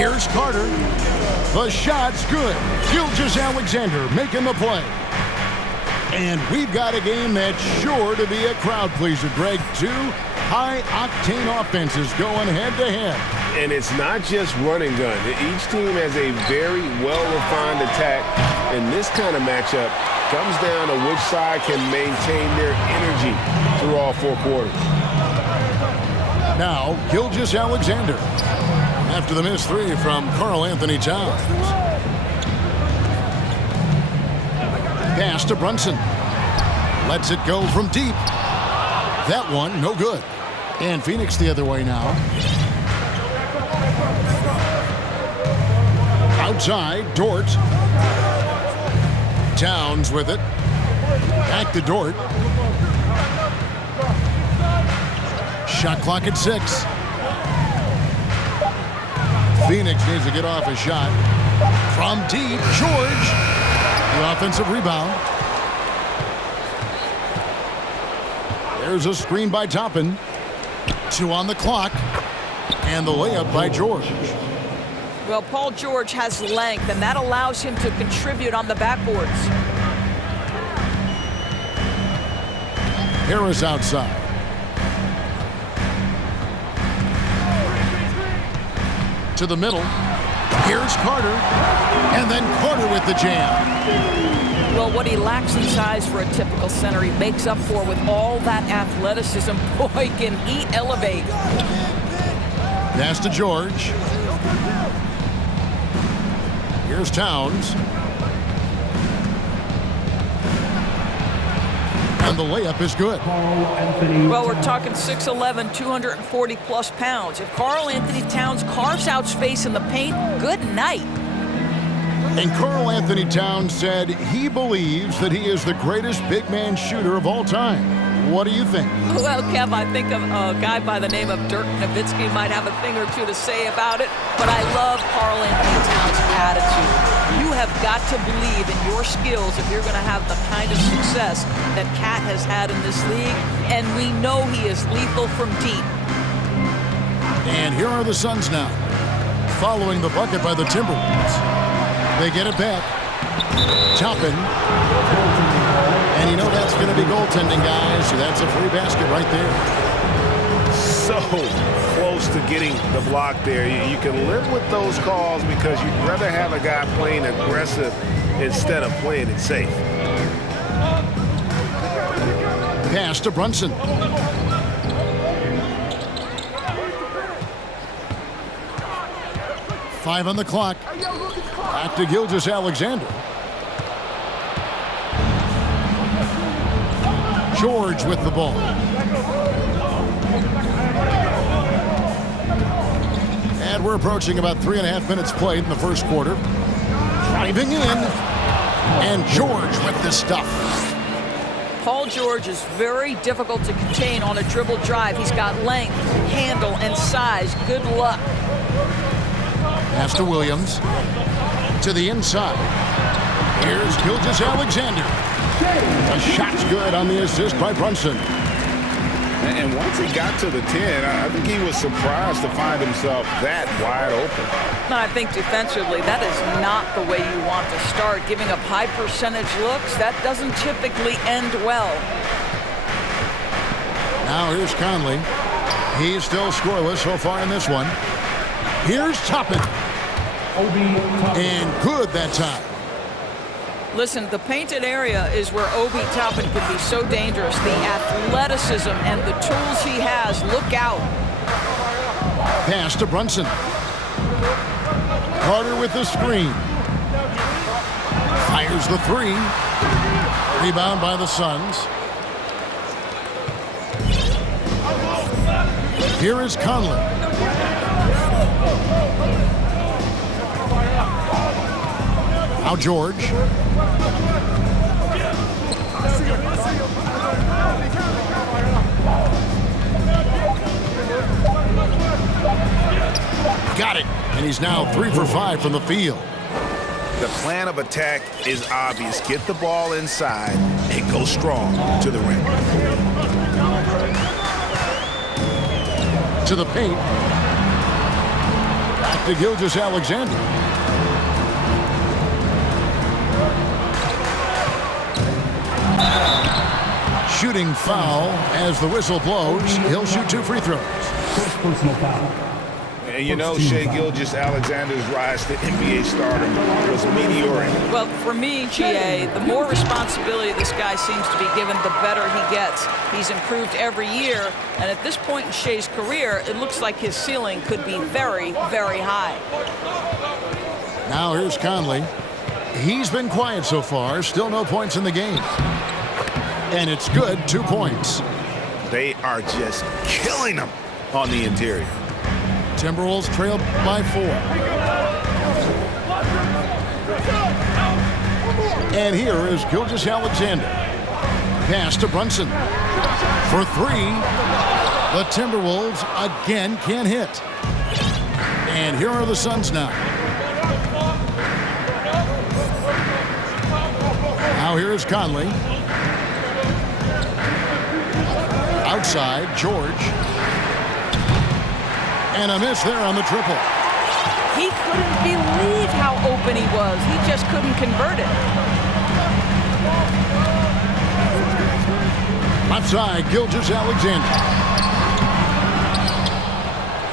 Here's Carter. The shot's good. Gilgeous-Alexander making the play. And we've got a game that's sure to be a crowd pleaser, Greg. Two high-octane offenses going head-to-head. And it's not just run and gun. Each team has a very well-refined attack. And this kind of matchup comes down to which side can maintain their energy through all four quarters. Now, Gilgeous-Alexander. After the missed three from Karl-Anthony Towns. Pass to Brunson. Lets it go from deep. That one, no good. And Phoenix the other way now. Outside, Dort. Towns with it. Back to Dort. Shot clock at 6. Phoenix needs to get off a shot. From deep, George. The offensive rebound. There's a screen by Toppin. 2 on the clock. And the layup by George. Well, Paul George has length, and that allows him to contribute on the backboards. Harris outside. To the middle. Here's Carter. And then Carter with the jam. Well, what he lacks in size for a typical center, he makes up for with all that athleticism. Boy, can he elevate. Pass to George. Here's Towns. And the layup is good. Well, we're talking 6'11", 240-plus pounds. If Karl-Anthony Towns carves out space in the paint, good night. And Karl-Anthony Towns said he believes that he is the greatest big man shooter of all time. What do you think? Well, Kev, I think a guy by the name of Dirk Nowitzki might have a thing or two to say about it, but I love Karl-Anthony Towns' attitude. You have got to believe in your skills if you're going to have the kind of success that Cat has had in this league, and we know he is lethal from deep. And here are the Suns now, following the bucket by the Timberwolves. They get it back. Toppin. And you know that's going to be goaltending, guys. So that's a free basket right there. So close to getting the block there. You can live with those calls because you'd rather have a guy playing aggressive instead of playing it safe. Pass to Brunson. Five on the clock. Back to Gilgeous-Alexander. George with the ball. And we're approaching about 3.5 minutes played in the first quarter. Driving in. And George with the stuff. Paul George is very difficult to contain on a dribble drive. He's got length, handle, and size. Good luck. Pass to Williams. To the inside. Here's Gilgeous-Alexander. The shot's good on the assist by Brunson. And once he got to the 10, I think he was surprised to find himself that wide open. I think defensively, that is not the way you want to start. Giving up high percentage looks, that doesn't typically end well. Now here's Conley. He's still scoreless so far in this one. Here's Toppin. And good that time. Listen, the painted area is where Obi Toppin can be so dangerous. The athleticism and the tools he has, look out. Pass to Brunson. Carter with the screen. Fires the three. Rebound by the Suns. Here is Conley. Now George. Got it. And he's now 3 for 5 from the field. The plan of attack is obvious. Get the ball inside and go strong to the rim. To the paint. Back to Gilgeous-Alexander. Shooting foul as the whistle blows. He'll shoot 2 free throws. First personal foul. And you know, Shai Gilgeous-Alexander's rise to NBA stardom was meteoric. Well, for me, GA, the more responsibility this guy seems to be given, the better he gets. He's improved every year, and at this point in Shai's career, it looks like his ceiling could be very, very high. Now here's Conley. He's been quiet so far. Still no points in the game. And it's good, 2 points. They are just killing them on the interior. Timberwolves trail by 4. And here is Gilgeous-Alexander. Pass to Brunson. For 3. The Timberwolves again can't hit. And here are the Suns now. Now here is Conley. Outside, George. And a miss there on the triple. He couldn't believe how open he was. He just couldn't convert it. Left side, Gilgeous-Alexander.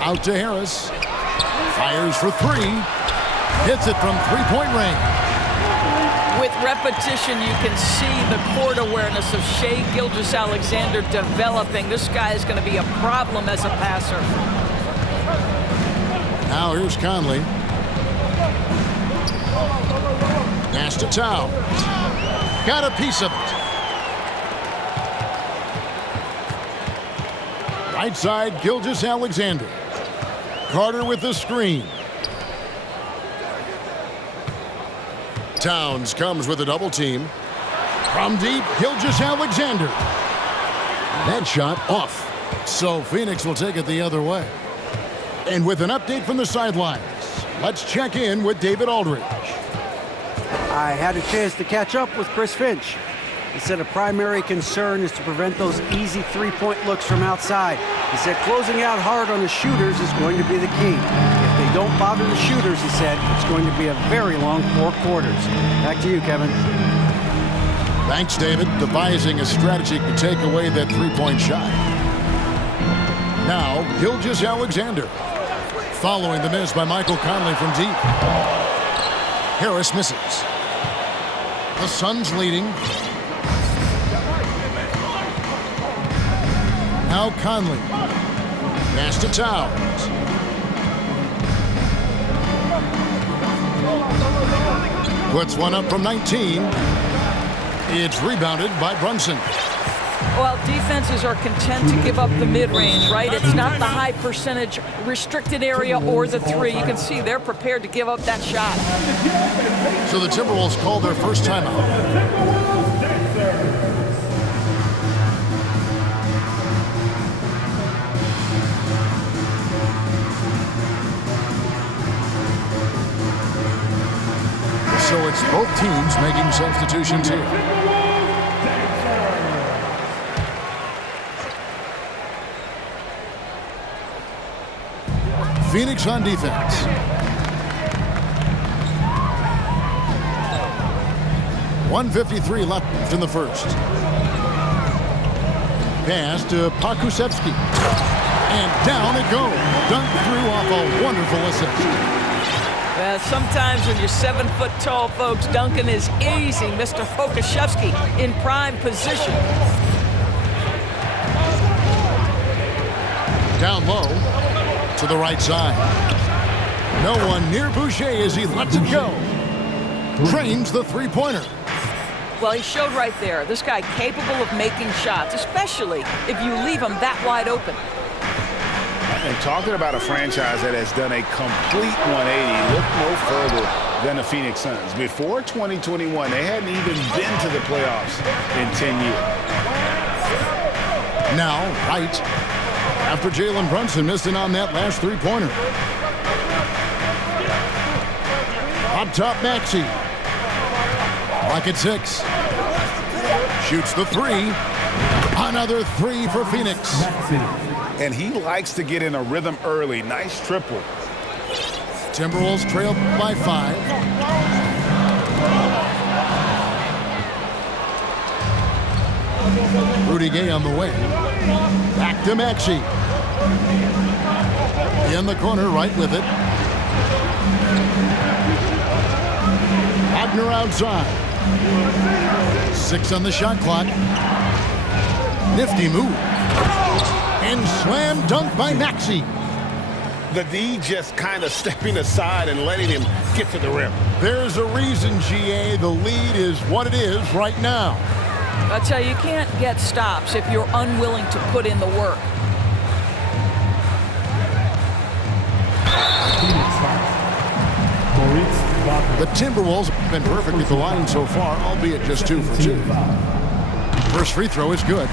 Out to Harris. Fires for 3. Hits it from 3-point range. With repetition, you can see the court awareness of Shai Gilgeous-Alexander developing. This guy is going to be a problem as a passer. Now here's Conley. Pass to Towns. Got a piece of it. Right side, Gilgeous-Alexander. Carter with the screen. Towns comes with a double team. From deep, Gilgeous-Alexander. That shot off. So Phoenix will take it the other way. And with an update from the sidelines, let's check in with David Aldridge. I had a chance to catch up with Chris Finch. He said a primary concern is to prevent those easy three-point looks from outside. He said closing out hard on the shooters is going to be the key. If they don't bother the shooters, he said, it's going to be a very long 4 quarters. Back to you, Kevin. Thanks, David. Devising a strategy to take away that three-point shot. Now, Gilgeous-Alexander. Following the miss by Michael Conley from deep. Harris misses. The Suns leading. Now Conley. Pass to Towns. Puts one up from 19. It's rebounded by Brunson. Well, defenses are content to give up the mid-range, right? It's not the high percentage restricted area or the 3. You can see they're prepared to give up that shot. So the Timberwolves call their first timeout. So it's both teams making substitutions here. Phoenix on defense. .153 left in the first. Pass to Pakusevsky. And down it goes. Dunked through off a wonderful assist. Sometimes when you're 7-foot-tall, folks, dunking is easy. Mr. Pokusevsky in prime position. Down low to the right side. No one near Boucher as he lets it go. Trains the three-pointer. Well, he showed right there. This guy capable of making shots, especially if you leave him that wide open. And talking about a franchise that has done a complete 180, look no further than the Phoenix Suns. Before 2021, they hadn't even been to the playoffs in 10 years. Now, right after Jalen Brunson missing on that last three-pointer. Up top, Maxey. Lock at 6. Shoots the 3. Another 3 for Phoenix. And he likes to get in a rhythm early. Nice triple. Timberwolves trail by 5. Rudy Gay on the wing. Back to Maxey. In the corner, right with it. Wagner outside. 6 on the shot clock. Nifty move. And slam dunk by Maxey. The D just kind of stepping aside and letting him get to the rim. There's a reason, GA. The lead is what it is right now. I tell you, you can't get stops if you're unwilling to put in the work. The Timberwolves have been perfect at the line so far, albeit just 2 for 2. First free throw is good.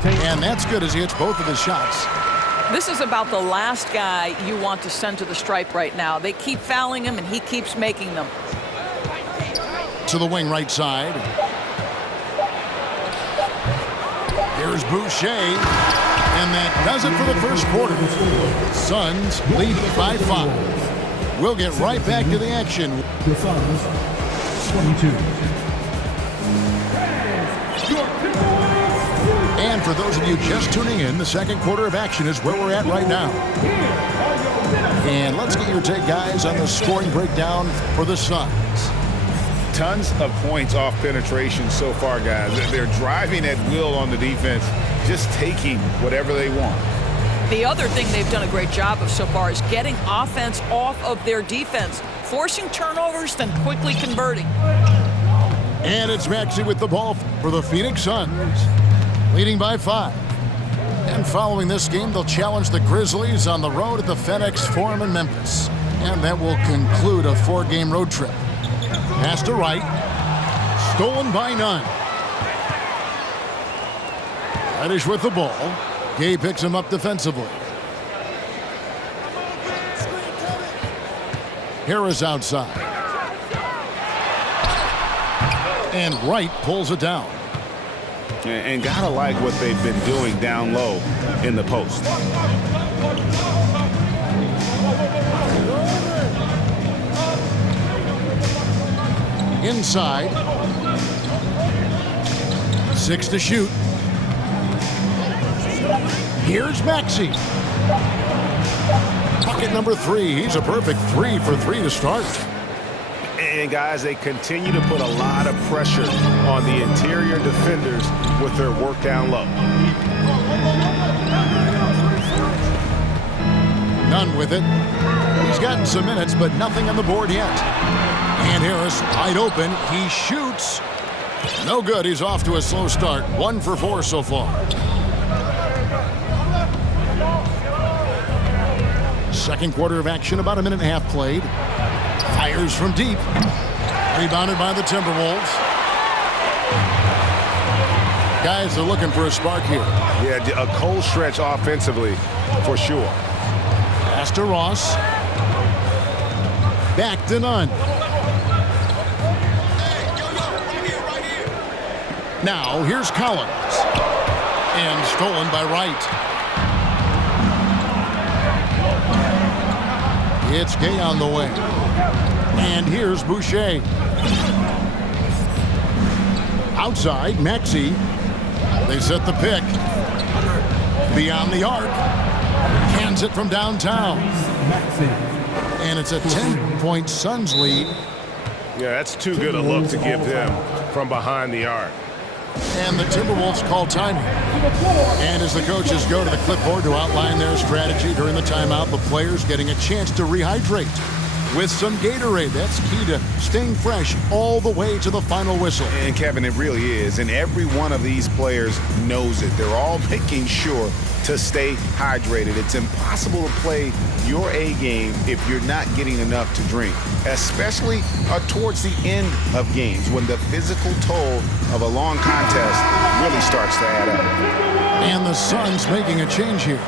And that's good as he hits both of his shots. This is about the last guy you want to send to the stripe right now. They keep fouling him, and he keeps making them. To the wing right side. Here's Boucher. And that does it for the first quarter. Suns lead by 5. We'll get right back to the action. The Suns, 22. And for those of you just tuning in, the second quarter of action is where we're at right now. And let's get your take, guys, on the scoring breakdown for the Suns. Tons of points off penetration so far, guys. They're driving at will on the defense, just taking whatever they want. The other thing they've done a great job of so far is getting offense off of their defense, forcing turnovers, then quickly converting. And it's Maxey with the ball for the Phoenix Suns, leading by 5. And following this game, they'll challenge the Grizzlies on the road at the FedEx Forum in Memphis. And that will conclude a 4-game road trip. Pass to right. Stolen by none. Reddish with the ball. Gay picks him up defensively. Harris outside. And Wright pulls it down. And gotta like what they've been doing down low in the post. Inside. 6 to shoot. Here's Maxey. Bucket number 3. He's a perfect 3 for 3 to start. And guys, they continue to put a lot of pressure on the interior defenders with their work down low. None with it. He's gotten some minutes, but nothing on the board yet. And Harris wide open. He shoots. No good. He's off to a slow start. 1 for 4 so far. Second quarter of action, about a minute and a half played. Fires from deep. Rebounded by the Timberwolves. Guys are looking for a spark here. Yeah, a cold stretch offensively for sure. Pass to Ross. Back to none. Now, here's Collins. And stolen by Wright. It's Gay on the way. And here's Boucher. Outside, Maxey. They set the pick. Beyond the arc. Hands it from downtown. And it's a 10-point Suns lead. Yeah, that's too good a look to give them from behind the arc. And the Timberwolves call timing. And as the coaches go to the clipboard to outline their strategy during the timeout, the players getting a chance to rehydrate with some Gatorade. That's key to staying fresh all the way to the final whistle. And Kevin, it really is. And every one of these players knows it. They're all making sure to stay hydrated. It's impossible to play your A game if you're not getting enough to drink, especially towards the end of games when the physical toll of a long contest really starts to add up. And the Suns making a change here.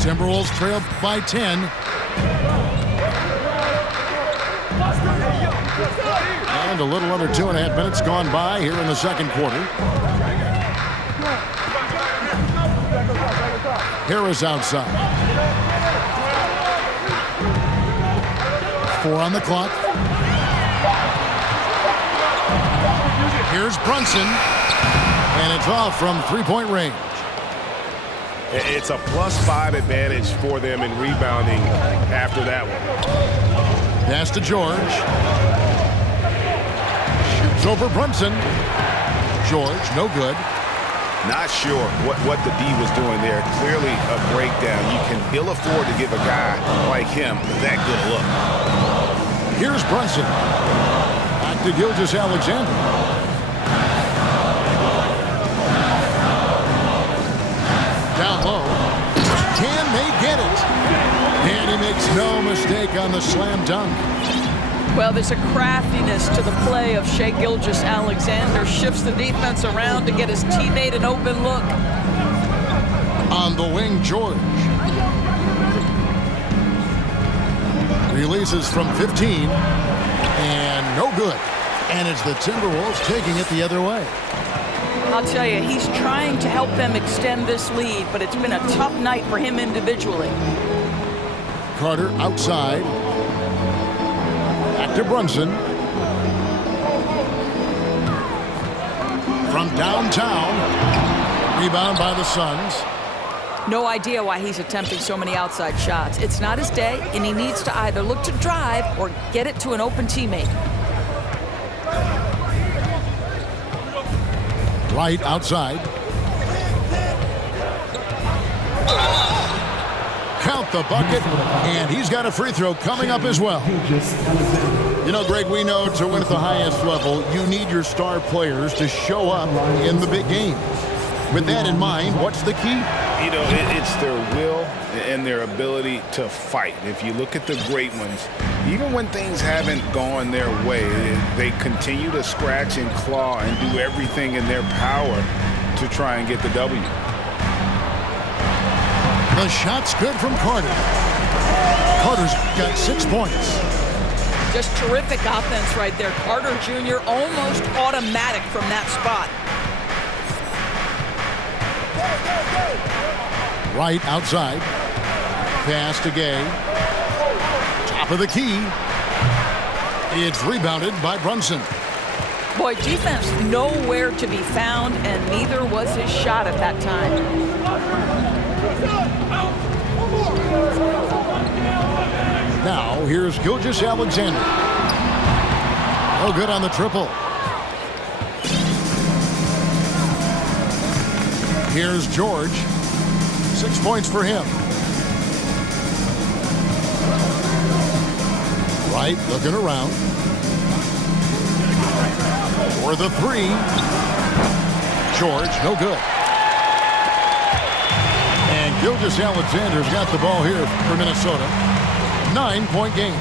Timberwolves trail by 10. And a little under 2.5 minutes gone by here in the second quarter. Harris outside. 4 on the clock. Here's Brunson, and it's off from three-point range. It's a +5 advantage for them in rebounding after that one. Pass to George. Shoots over Brunson. George, no good. Not sure what the D was doing there. Clearly a breakdown. You can ill afford to give a guy like him that good a look. Here's Brunson. Back to Gilgeous-Alexander. Down low. Can they get it? And he makes no mistake on the slam dunk. Well, there's a craftiness to the play of Shai Gilgeous-Alexander. Shifts the defense around to get his teammate an open look. On the wing, George. Releases from 15. And no good. And it's the Timberwolves taking it the other way. I'll tell you, he's trying to help them extend this lead, but it's been a tough night for him individually. Carter outside. Back to Brunson. From downtown. Rebound by the Suns. No idea why he's attempting so many outside shots. It's not his day, and he needs to either look to drive or get it to an open teammate. Right outside. Count the bucket, and he's got a free throw coming up as well. You know, Greg, we know to win at the highest level, you need your star players to show up in the big games. With that in mind, what's the key? You know, it's their will and their ability to fight. If you look at the great ones, even when things haven't gone their way, they continue to scratch and claw and do everything in their power to try and get the W. The shot's good from Carter. Carter's got 6 points. Just terrific offense right there. Carter Jr. almost automatic from that spot. Right outside. Pass to Gay. Top of the key. It's rebounded by Brunson. Boy, defense nowhere to be found, and neither was his shot at that time. Now, here's Gilgeous-Alexander. No good on the triple. Here's George. 6 points for him. Right, looking around. For the three. George, no good. And Gilgeous-Alexander's got the ball here for Minnesota. 9-point game.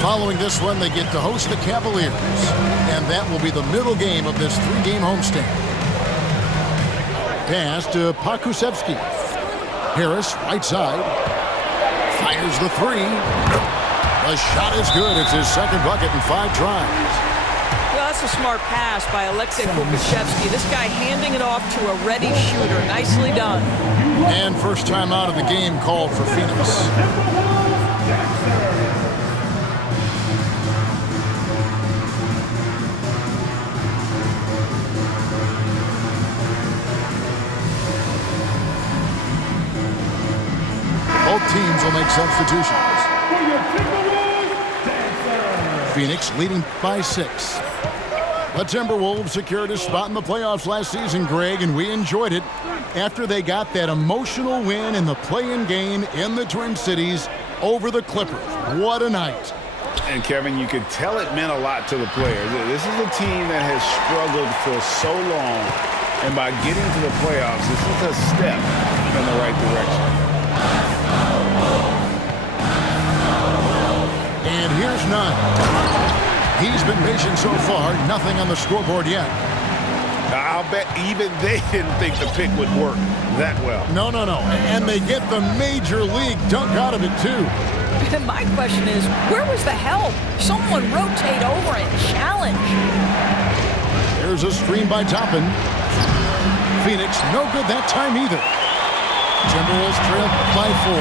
Following this one, they get to host the Cavaliers. And that will be the middle game of this 3-game homestand. Pass to Pokusevski. Harris, right side. Fires the three. The shot is good. It's his second bucket in 5 tries. Well, that's a smart pass by Alexei Pokusevski. This guy handing it off to a ready shooter. Nicely done. And first time out of the game called for Phoenix. Both teams will make substitutions. Phoenix leading by 6. The Timberwolves secured a spot in the playoffs last season, Greg, and we enjoyed it after they got that emotional win in the play-in game in the Twin Cities over the Clippers. What a night. And, Kevin, you could tell it meant a lot to the players. This is a team that has struggled for so long, and by getting to the playoffs, this is a step in the right direction. And here's none. He's been patient so far. Nothing on the scoreboard yet. I'll bet even they didn't think the pick would work that well. No. And they get the major league dunk out of it, too. My question is, where was the help? Someone rotate over and challenge. There's a screen by Toppin. Phoenix, no good that time either. Timberwolves trail by 4.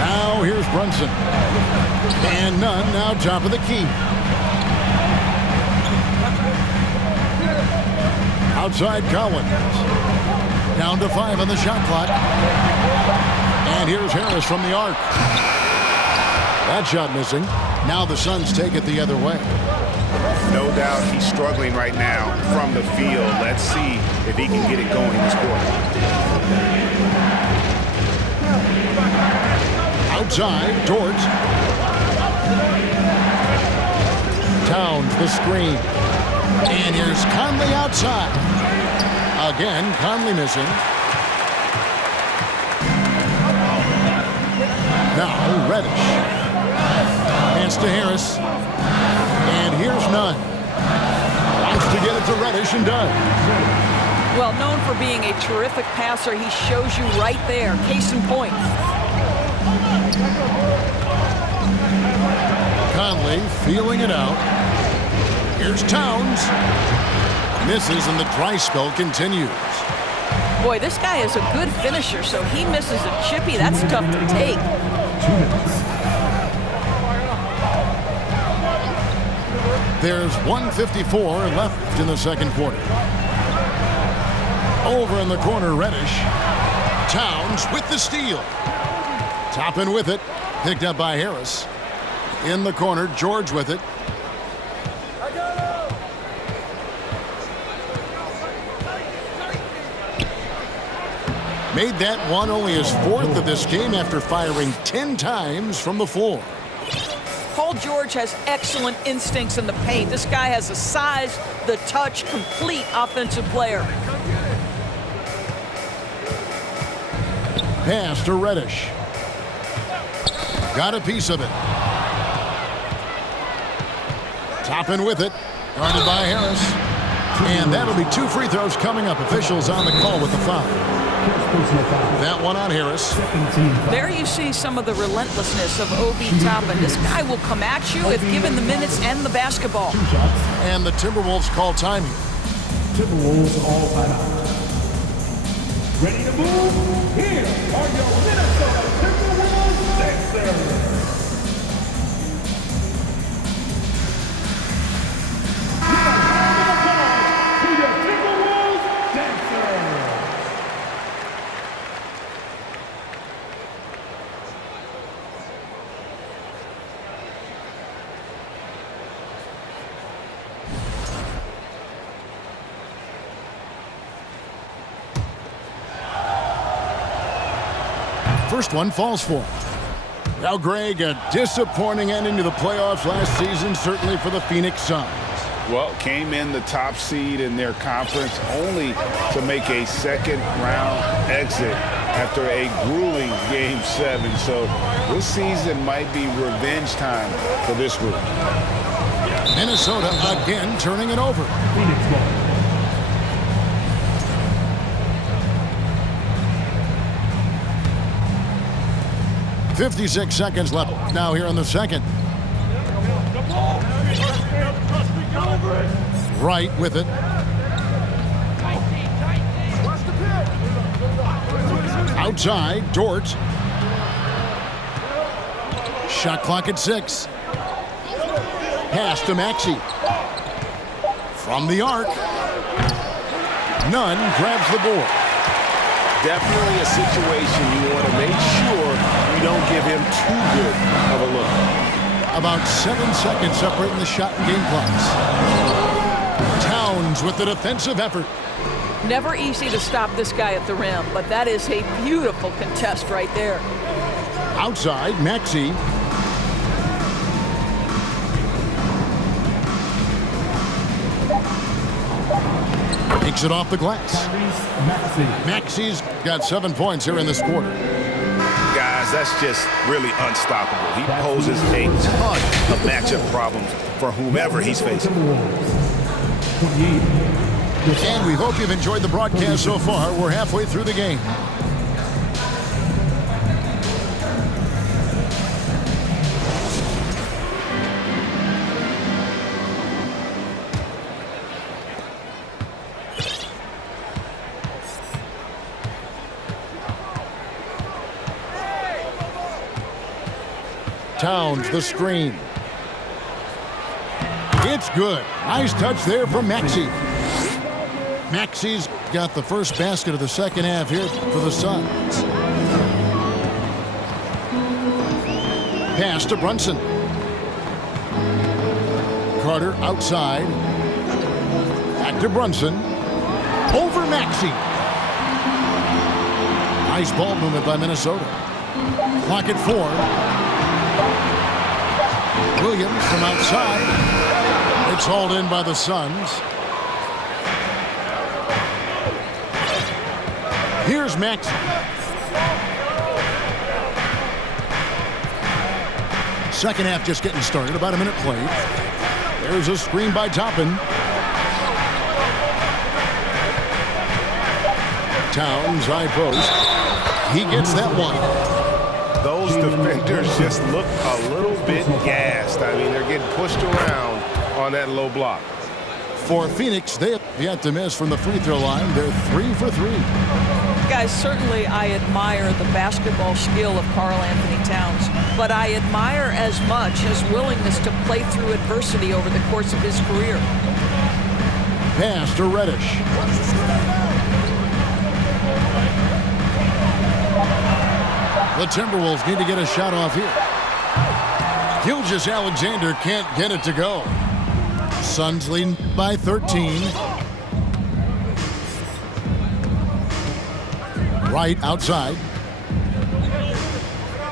Now here's Brunson. And Nunn now top of the key. Outside Collins. Down to 5 on the shot clock. And here's Harris from the arc. That shot missing. Now the Suns take it the other way. No doubt he's struggling right now from the field. Let's see if he can get it going this quarter. Outside, Dort. Towns the screen. And here's Conley outside. Again, Conley missing. Now, Reddish. Pass to Harris. And here's Nunn. Wants to get it to Reddish and does. Well, known for being a terrific passer, he shows you right there. Case in point. Conley feeling it out. Here's Towns. Misses and the dry spell continues. Boy, this guy is a good finisher, so he misses a chippy. That's tough to take. 2 minutes. There's 1:54 left in the second quarter. Over in the corner, Reddish. Towns with the steal. Toppin with it. Picked up by Harris. In the corner, George with it. Made that one only his 4th of this game after firing 10 times from the floor. Paul George has excellent instincts in the paint. This guy has the size, the touch, complete offensive player. Pass to Reddish. Got a piece of it. Toppin with it. Guarded by Harris. And that'll be 2 free throws coming up. Officials on the call with the foul. That one on Harris. There you see some of the relentlessness of Obi Toppin. This guy will come at you if given the minutes and the basketball. And the Timberwolves call time here. Timberwolves all timeout. Ready to move? Here are your Minnesota Timberwolves Sixers. First one falls for him. Now, Greg, a disappointing ending to the playoffs last season, certainly for the Phoenix Suns. Well, came in the top seed in their conference only to make a second-round exit after a grueling Game 7. So this season might be revenge time for this group. Minnesota again turning it over. Phoenix ball. 56 seconds left now here in the second. Right with it. Outside, Dort. Shot clock at 6. Pass to Maxey. From the arc. Nunn grabs the board. Definitely a situation you want to make sure you don't give him too good of a look. About 7 seconds separating the shot and game clocks. Towns with the defensive effort. Never easy to stop this guy at the rim, but that is a beautiful contest right there. Outside, Maxey. Takes it off the glass. Maxey's got 7 points here in this quarter. Guys, that's just really unstoppable. He poses a ton of matchup problems for whomever he's facing. And we hope you've enjoyed the broadcast so far. We're halfway through the game. Towns, the screen. It's good. Nice touch there from Maxey. Maxey's got the first basket of the second half here for the Suns. Pass to Brunson. Carter outside. Back to Brunson. Over Maxey. Nice ball movement by Minnesota. Clock at 4. Williams from outside. It's hauled in by the Suns. Here's Maxey. Second half just getting started. About a minute played. There's a screen by Toppin. Towns, high post. He gets that one. Those defenders just look a little bit gassed. I mean, they're getting pushed around on that low block. For Phoenix, they have yet to miss from the free throw line. They're 3 for 3. Guys, certainly I admire the basketball skill of Karl Anthony Towns, but I admire as much his willingness to play through adversity over the course of his career. Pass to Reddish. The Timberwolves need to get a shot off here. Gilgeous-Alexander can't get it to go. Suns leading by 13. Right outside.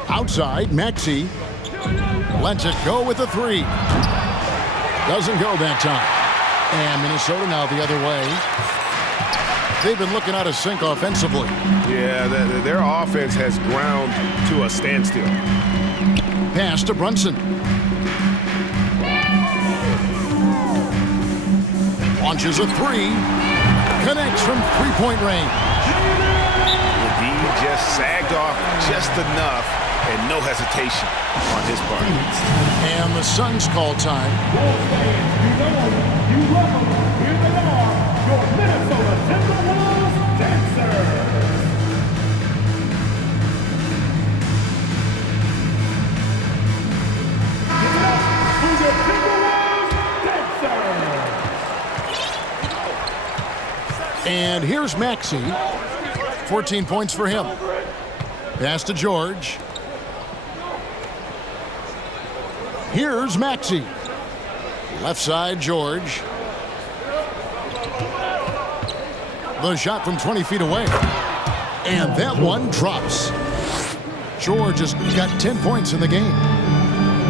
Outside, Maxey. Lets it go with a 3. Doesn't go that time. And Minnesota now the other way. They've been looking out of sync offensively. Yeah, their offense has ground to a standstill. Pass to Brunson. Launches a 3. Connects from three-point range. He just sagged off just enough and no hesitation on his part. And the Suns call time. You love them. Here they are, your Minnesota Timberwolves dancers. Give it up for your Timberwolves dancers. And here's Maxey. 14 points for him. Pass to George. Here's Maxey. Left side, George. The shot from 20 feet away. And that one drops. George has got 10 points in the game.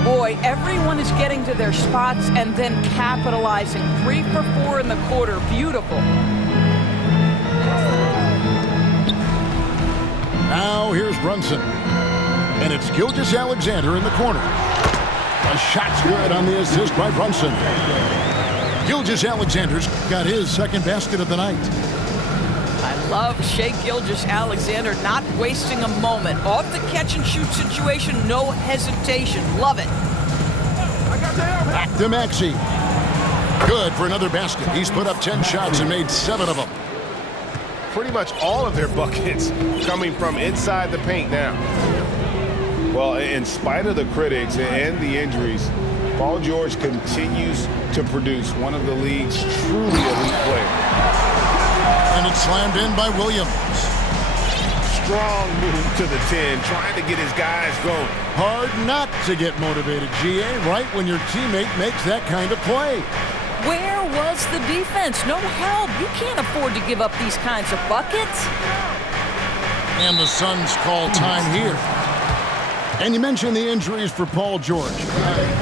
Boy, everyone is getting to their spots and then capitalizing. 3 for 4 in the quarter. Beautiful. Now here's Brunson. And it's Gilgeous-Alexander in the corner. A shot's good on the assist by Brunson. Gilgeous-Alexander's got his second basket of the night. I love Shai Gilgeous-Alexander not wasting a moment. Off the catch-and-shoot situation, no hesitation. Love it. Back to Maxey. Good for another basket. He's put up 10 shots and made 7 of them. Pretty much all of their buckets coming from inside the paint now. Well, in spite of the critics and the injuries, Paul George continues to produce one of the league's truly elite players. And it's slammed in by Williams. Strong move to the 10, trying to get his guys going. Hard not to get motivated, GA, right when your teammate makes that kind of play. Where was the defense? No help. You can't afford to give up these kinds of buckets. And the Suns call time here. And you mentioned the injuries for Paul George.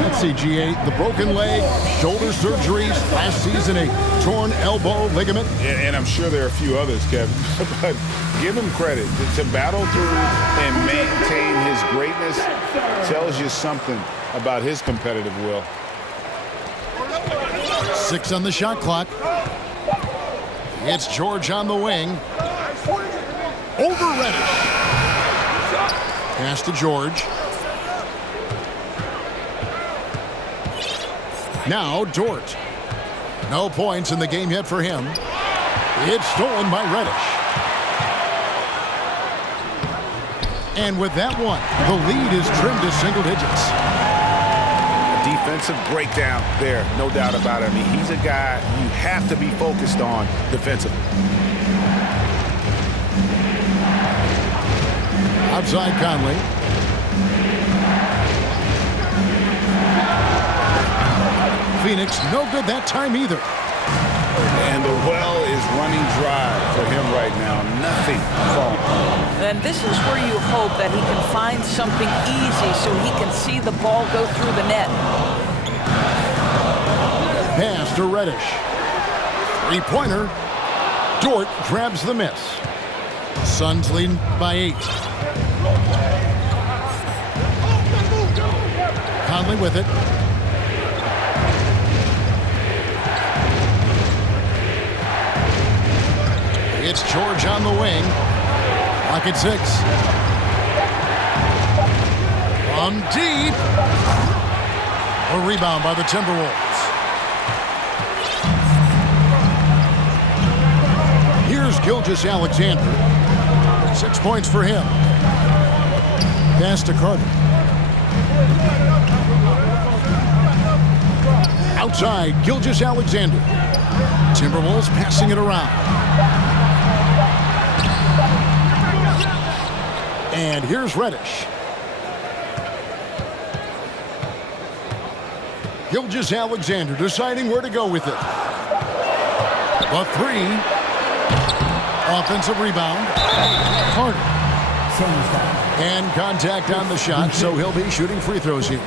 Let's see, GA, the broken leg, shoulder surgeries, last season a torn elbow ligament. And I'm sure there are a few others, Kevin. But give him credit. To battle through and maintain his greatness tells you something about his competitive will. 6 on the shot clock. It's George on the wing. Over Reddish. Pass to George. Now Dort. No points in the game yet for him. It's stolen by Reddish. And with that one, the lead is trimmed to single digits. Defensive breakdown there, no doubt about it. I mean, he's a guy you have to be focused on defensively. Outside Conley. Phoenix, no good that time either. And the well is running dry for him right now. Nothing falling. And this is where you hope that he can find something easy so he can see the ball go through the net. Pass to Reddish. Three-pointer. Dort grabs the miss. Suns leading by 8. Conley with it. It's George on the wing. Clock at 6. From deep. A rebound by the Timberwolves. Here's Gilgeous-Alexander. 6 points for him. Pass to Carter. Outside, Gilgeous-Alexander. Timberwolves passing it around. And here's Reddish. Gilgeous-Alexander deciding where to go with it. The 3. Offensive rebound. Carter. And contact on the shot, so he'll be shooting free throws here.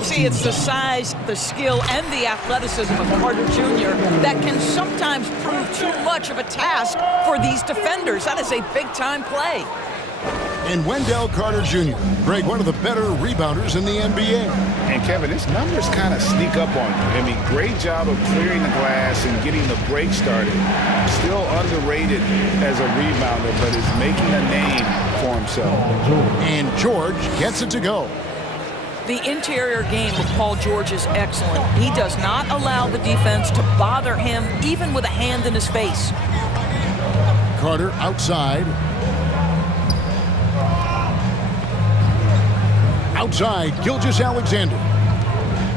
See, it's the size, the skill, and the athleticism of Carter Jr. that can sometimes prove too much of a task for these defenders. That is a big-time play. And Wendell Carter Jr., Greg, one of the better rebounders in the NBA. And Kevin, his numbers kind of sneak up on you. I mean, great job of clearing the glass and getting the break started. Still underrated as a rebounder, but is making a name for himself. And George gets it to go. The interior game of Paul George is excellent. He does not allow the defense to bother him, even with a hand in his face. Carter outside. Outside, Gilgeous-Alexander.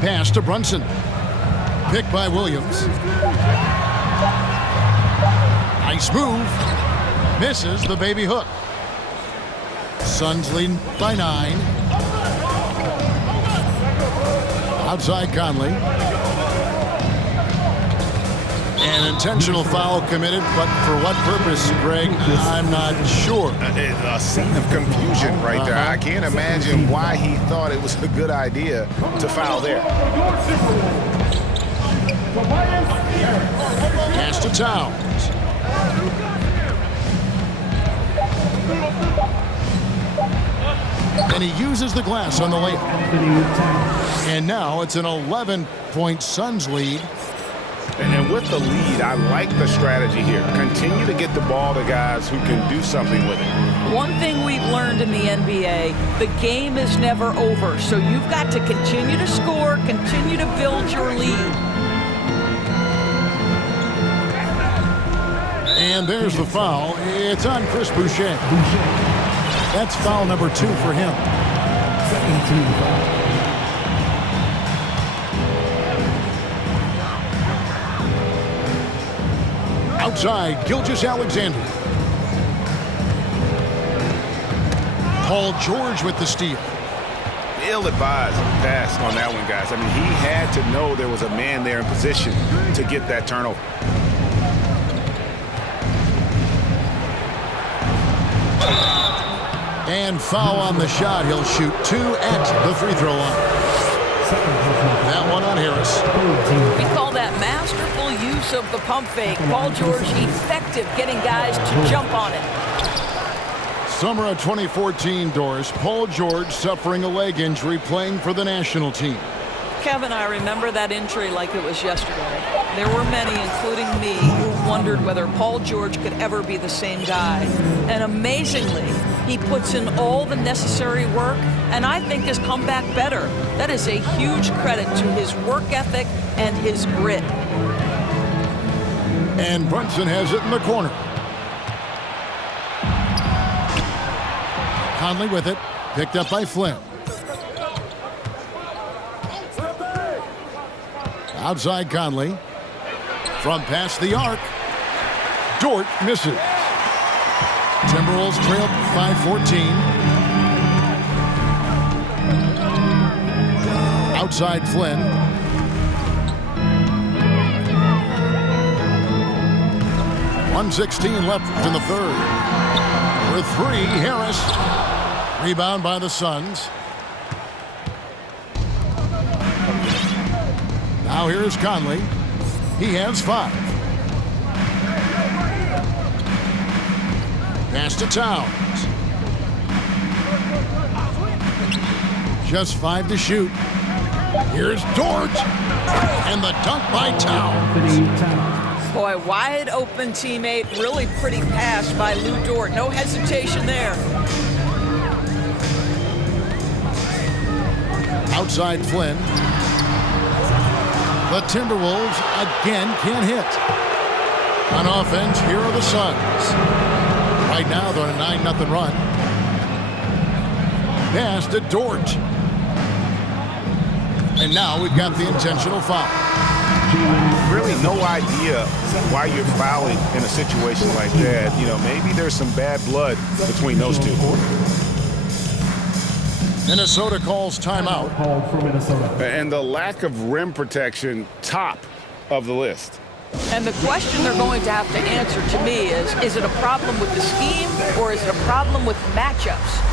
Pass to Brunson. Picked by Williams. Nice move. Misses the baby hook. Suns leading by 9. Outside Conley. An intentional foul committed, but for what purpose, Greg? I'm not sure. A scene of confusion right there. I can't imagine why he thought it was a good idea to foul there. Pass to Towns. And he uses the glass on the layup. And now it's an 11-point Suns lead. And with the lead, I like the strategy here. Continue to get the ball to guys who can do something with it. One thing we've learned in the NBA, the game is never over. So you've got to continue to score, continue to build your lead. And there's the foul. It's on Chris Boucher. That's foul number 2 for him. Outside, Gilgeous-Alexander. Paul George with the steal. Ill-advised pass on that one, guys. I mean, he had to know there was a man there in position to get that turnover. And foul on the shot. He'll shoot 2 at the free throw line. That one on Harris. We call that masterful use of the pump fake. Paul George effective getting guys to jump on it. Summer of 2014, Doris. Paul George suffering a leg injury playing for the national team. Kevin, I remember that injury like it was yesterday. There were many, including me, who wondered whether Paul George could ever be the same guy. And amazingly, he puts in all the necessary work, and I think has come back better. That is a huge credit to his work ethic and his grit. And Brunson has it in the corner. Conley with it. Picked up by Flynn. Outside Conley. From past the arc. Dort misses. Timberwolves trail by 14. Outside Flynn. .116 left in the third. For three, Harris. Rebound by the Suns. Now here's Conley. He has 5. Pass to Towns. Just 5 to shoot. Here's Dort. And the dunk by Towns. Boy, wide open teammate. Really pretty pass by Lou Dort. No hesitation there. Outside Flynn. The Timberwolves again can't hit. On offense, here are the Suns. Right now, they're on a 9-0 run. Pass to Dort. And now we've got the intentional foul. Really no idea why you're fouling in a situation like that. You know, maybe there's some bad blood between those two. Minnesota calls timeout. Called for Minnesota. And the lack of rim protection, top of the list. And the question they're going to have to answer to me is it a problem with the scheme or is it a problem with matchups?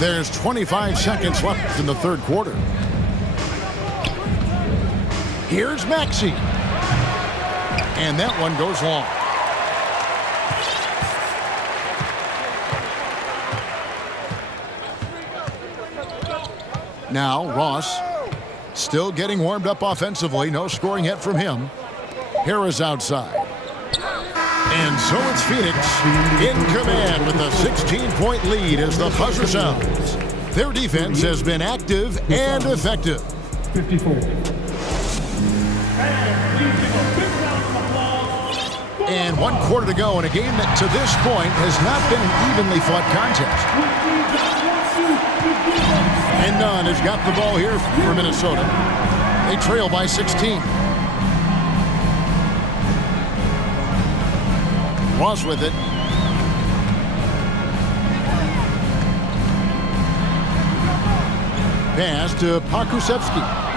There's 25 seconds left in the third quarter. Here's Maxey. And that one goes long. Now Ross still getting warmed up offensively. No scoring yet from him. Harris outside. And so it's Phoenix in command with a 16-point lead as the buzzer sounds. Their defense has been active and effective. 54. And 1 quarter to go in a game that to this point has not been an evenly fought contest. And Nunn has got the ball here for Minnesota. They trail by 16. Ross with it. Pass to Pokusevski.